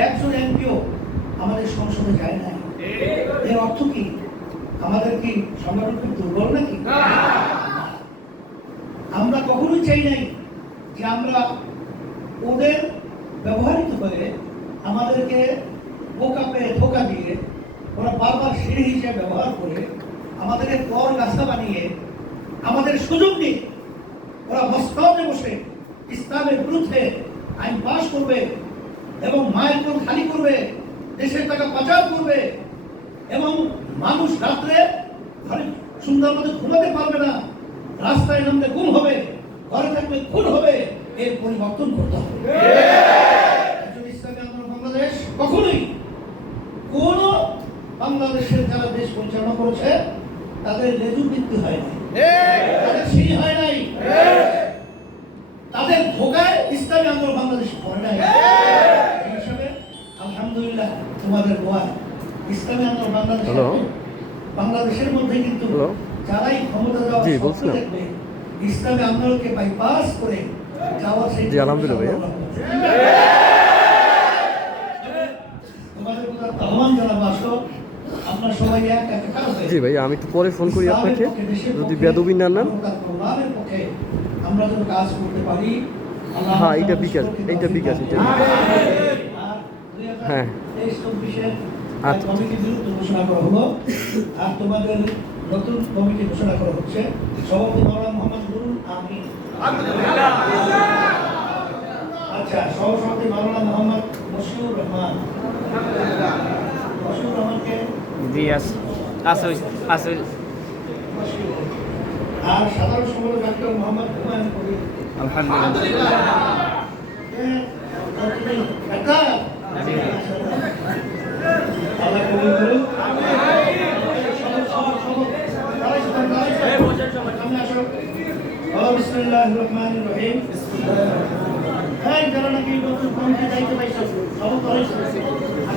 একজন এমপিও আমাদের সংসদে যায় না এর অর্থ কি? আমাদের কি সংগঠন খুব দুর্বল নাকি? আমরা কখনোই চাই নাই যে আমরা ওদের ব্যবহারিত করে আমাদেরকে বোকা পেয়ে ধোকা দিয়ে ওরা বারবার সিঁড়ি হিসেবে ব্যবহার করে আমাদেরকে পর রাস্তা বানিয়ে আমাদের সুযোগ নিয়ে ওরা মস্তবে বসে ইসলামের বিরুদ্ধে আইন পাশ করবে এবং মায়ের কোন খালি করবে, দেশের টাকা পাচার করবে, এবং মানুষ রাত্রে সুন্দর মতো ঘুমাতে পারবে না। রাস্তায় নামলে গুম হবে, ঘরে থাকলে খুন হবে, এর পরিবর্তন করতে হবে। বাংলাদেশ কখনোই কোন বাংলাদেশের যারা দেশ পরিচালনা করেছে, তাদের লেজু বৃদ্ধি হয় নাই। তাদের সেই হয় নাই। তাদের ধোকায় ইসলামী আন্দোলন বাংলাদেশ করে নাই। হিসাবে আলহামদুলিল্লাহ তোমাদের দোয়া ইসলামী আন্দোলন বাংলাদেশ বাংলাদেশের মধ্যে কিন্তু যারাই ক্ষমতা যাওয়ার স্বপ্ন দেখবে ইসলামী আন্দোলনকে বাইপাস করে যাওয়ার সেই আলহামদুলিল্লাহ তোমাদের আহ্বান জানাব আসো। জি ভাই আমি একটু পরে ফোন করি আপনাকে। যদি বেদবি না নেন। হ্যাঁ, এইটা বিকাশ, এইটা বিকাশ, হাজার হ্যাঁ। আচ্ছা। ঘোষণা করা হলো। আর তোমাদের নতুন কমিটি ঘোষণা করা হচ্ছে। সভাপতি মাওলানা মোহাম্মদ আচ্ছা সহসভাপতি মাওলানা মোহাম্মদ মশিউর রহমান। জি আছে। আছে আছে হ্যাঁ, যারা নাকি নতুন কমিটি দায়িত্ব পাইছো, হয়েছে। আসো